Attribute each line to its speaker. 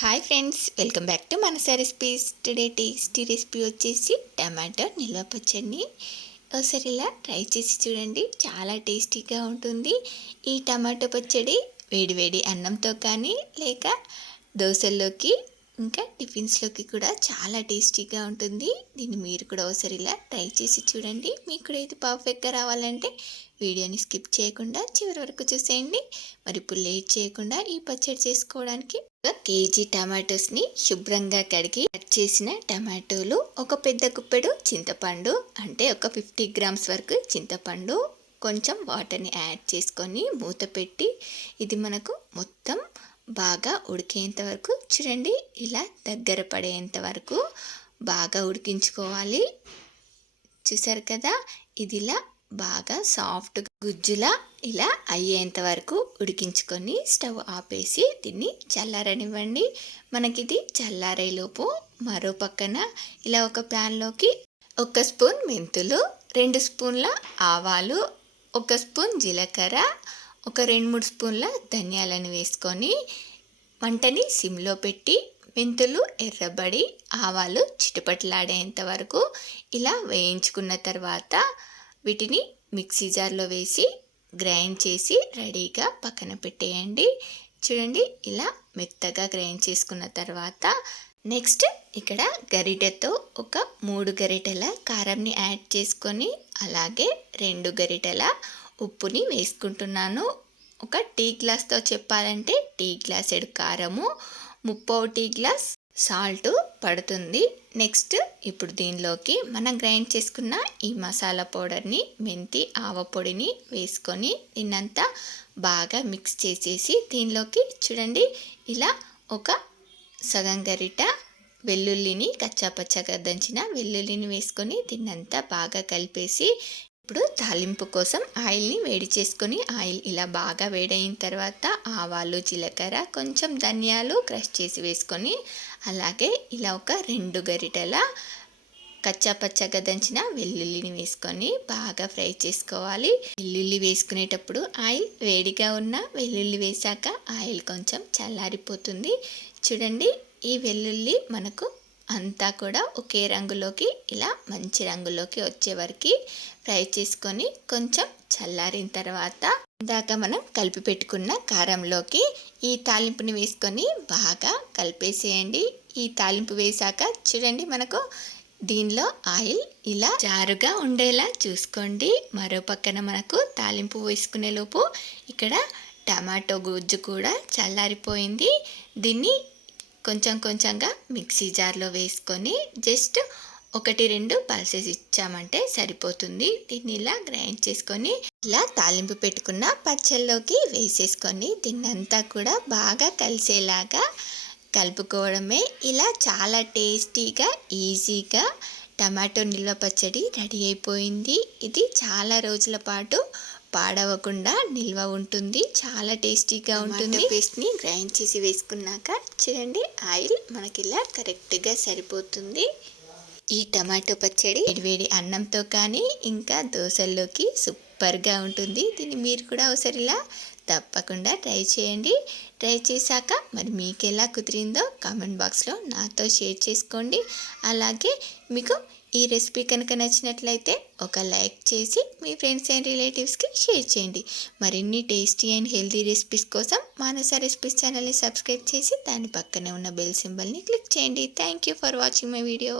Speaker 1: Hi friends welcome back to Manasa recipes today tasty recipe వచ్చేసి tomato నిల్వ పచ్చడిని ఒకసారి ఇలా ట్రై చేసి చూడండి. చాలా టేస్టీగా ఉంటుంది. ఈ టమాటో పచ్చడి వేడివేడి అన్నంతో కానీ లేక దోశల్లోకి ఇంకా టిఫిన్స్లోకి కూడా చాలా టేస్టీగా ఉంటుంది. దీన్ని మీరు కూడా ఒకసారి ఇలా ట్రై చేసి చూడండి. మీకు కూడా ఇది పర్ఫెక్ట్గా రావాలంటే వీడియోని స్కిప్ చేయకుండా చివరి వరకు చూసేయండి. మరి ఇప్పుడు లేట్ చేయకుండా ఈ పచ్చడి చేసుకోవడానికి ఒక కేజీ టమాటోస్ని శుభ్రంగా కడిగి కట్ చేసిన టమాటోలు ఒక పెద్ద కుప్పెడు చింతపండు అంటే ఒక ఫిఫ్టీ గ్రామ్స్ వరకు చింతపండు కొంచెం వాటర్ని యాడ్ చేసుకొని మూత పెట్టి ఇది మనకు మొత్తం బాగా ఉడికేంత వరకు చూడండి ఇలా దగ్గర పడేంత వరకు బాగా ఉడికించుకోవాలి. చూసారు కదా ఇది ఇలా బాగా సాఫ్ట్ గుజ్జులా ఇలా అయ్యేంత వరకు ఉడికించుకొని స్టవ్ ఆపేసి దీన్ని చల్లారనివ్వండి. మనకి ఇది చల్లారేలోపు మరో పక్కన ఇలా ఒక ప్యాన్లోకి ఒక స్పూన్ మెంతులు రెండు స్పూన్ల ఆవాలు ఒక స్పూన్ జీలకర్ర ఒక రెండు మూడు స్పూన్ల ధనియాలను వేసుకొని వంటని సిమ్లో పెట్టి మెంతులు ఎర్రబడి ఆవాలు చిటపట్లాడేంత వరకు ఇలా వేయించుకున్న తర్వాత వీటిని మిక్సీ జార్లో వేసి గ్రైండ్ చేసి రెడీగా పక్కన పెట్టేయండి. చూడండి ఇలా మెత్తగా గ్రైండ్ చేసుకున్న తర్వాత నెక్స్ట్ ఇక్కడ గరిటెతో ఒక మూడు గరిటెల కారంని యాడ్ చేసుకొని అలాగే రెండు గరిటెల ఉప్పుని వేసుకుంటున్నాను. ఒక టీ గ్లాస్తో చెప్పాలంటే టీ గ్లాసెడ్ కారము ముప్పో టీ గ్లాస్ సాల్ట్ పడుతుంది. నెక్స్ట్ ఇప్పుడు దీనిలోకి మనం గ్రైండ్ చేసుకున్న ఈ మసాలా పౌడర్ని మెంతి ఆవ పొడిని వేసుకొని దీన్నంతా బాగా మిక్స్ చేసేసి దీనిలోకి చూడండి ఇలా ఒక సగం గరిట వెల్లుల్లిని కచ్చాపచ్చగా దంచిన వెల్లుల్లిని వేసుకొని దీన్నంతా బాగా కలిపేసి ఇప్పుడు తాలింపు కోసం ఆయిల్ని వేడి చేసుకొని ఆయిల్ ఇలా బాగా వేడైన తర్వాత ఆవాలు జీలకర్ర కొంచెం ధనియాలు క్రష్ చేసి వేసుకొని అలాగే ఇలా ఒక రెండు గరిటెల కచ్చాపచ్చగా దంచిన వెల్లుల్లిని వేసుకొని బాగా ఫ్రై చేసుకోవాలి. వెల్లుల్లి వేసుకునేటప్పుడు ఆయిల్ వేడిగా ఉన్న వెల్లుల్లి వేసాక ఆయిల్ కొంచెం చల్లారిపోతుంది. చూడండి ఈ వెల్లుల్లి మనకు అంతా కూడా ఒకే రంగులోకి ఇలా మంచి రంగులోకి వచ్చే వరకు ఫ్రై చేసుకొని కొంచెం చల్లారిన తర్వాత ఇందాక మనం కలిపి పెట్టుకున్న కారంలోకి ఈ తాలింపుని వేసుకొని బాగా కలిపేసేయండి. ఈ తాలింపు వేసాక చూడండి మనకు దీనిలో ఆయిల్ ఇలా జారుగా ఉండేలా చూసుకోండి. మరో పక్కన మనకు తాలింపు వేసుకునే లోపు ఇక్కడ టమాటో గుజ్జు కూడా చల్లారిపోయింది. దీన్ని కొంచెం కొంచెంగా మిక్సీ జార్లో వేసుకొని జస్ట్ ఒకటి రెండు పల్సెస్ ఇచ్చామంటే సరిపోతుంది. దీన్ని ఇలా గ్రైండ్ చేసుకొని ఇలా తాలింపు పెట్టుకున్న పచ్చళ్ళలోకి వేసేసుకొని దీన్నంతా కూడా బాగా కలిసేలాగా కలుపుకోవడమే. ఇలా చాలా టేస్టీగా ఈజీగా టమాటో నిల్వ పచ్చడి రెడీ అయిపోయింది. ఇది చాలా రోజుల పాటు పాడవకుండా నిల్వ ఉంటుంది. చాలా టేస్టీగా ఉంటుంది. పేస్ట్ని గ్రైండ్ చేసి వేసుకున్నాక చూడండి ఆయిల్ మనకి ఇలా కరెక్ట్గా సరిపోతుంది. ఈ టమాటో పచ్చడి వేడివేడి అన్నంతో కానీ ఇంకా దోశల్లోకి సూపర్గా ఉంటుంది. దీన్ని మీరు కూడా ఒకసారి ఇలా తప్పకుండా ట్రై చేయండి. ట్రై చేశాక మరి మీకు ఎలా కుదిరిందో కామెంట్ బాక్స్లో నాతో షేర్ చేసుకోండి. అలాగే మీకు ఈ రెసిపీ కనుక నచ్చినట్లయితే ఒక లైక్ చేసి మీ ఫ్రెండ్స్ అండ్ రిలేటివ్స్కి షేర్ చేయండి. మరిన్ని టేస్టీ అండ్ హెల్తీ రెసిపీస్ కోసం మానస రెసిపీస్ ఛానల్ని సబ్స్క్రైబ్ చేసి దాని పక్కనే ఉన్న బెల్ సింబల్ని క్లిక్ చేయండి. Thank you for watching my video.